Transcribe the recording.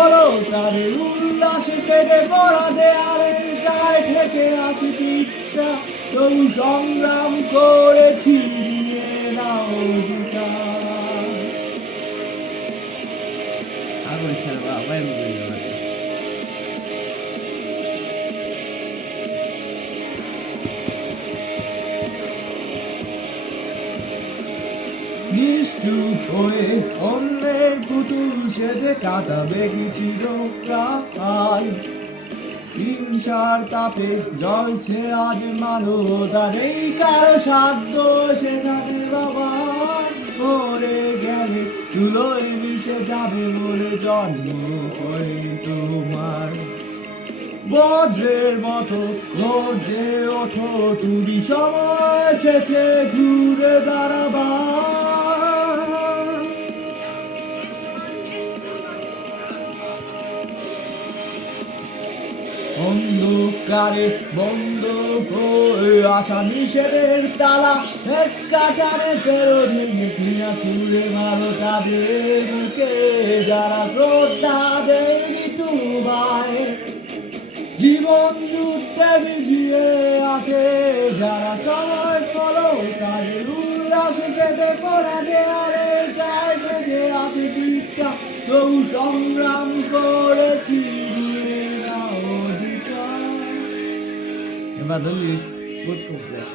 হলো তাদের উল্লাসে ফেটে পড়া দেয়ালে গায়ে থেকে আছি পিঠটা, তবু সংগ্রাম করেছি নিয়ে নাও অধিকার। নিশ্চুপ হয়ে অন্যের পুতুল সেজে কাটাবে কি চিরকাল, হিংসার তাপে জ্বলছে আজ মানবতার, এই কারো সাধ্য শেখাতে বাবা মরে গেলে ধুলোয় মিশে যাবে বলে জন্ম করে তোমার। বজ্রের মতো গর্জে ওঠো তুমি, সময় এসেছে ঘুরে দাঁড়াবার। অন্ধকারে বন্ধ হয়ে আসা নিষেধের তালা, হেঁচকাটারে ফেরত ভেঙে কিনা ছুড়ে মারো তাদের বুকে যারা শ্রদ্ধা দেয়নি তোমায়। জীবন যুদ্ধে ভিজিয়ে আছে যারা, সময় ফলো তাদের উল্লাসে ফেটে পড়া দেয়ালে গায়ে থেকে আছে পিঠটা, তবু সংগ্রাম করেছি নিয়ে নাও অধিকার। এবার বহুত কমপ্লেক্স।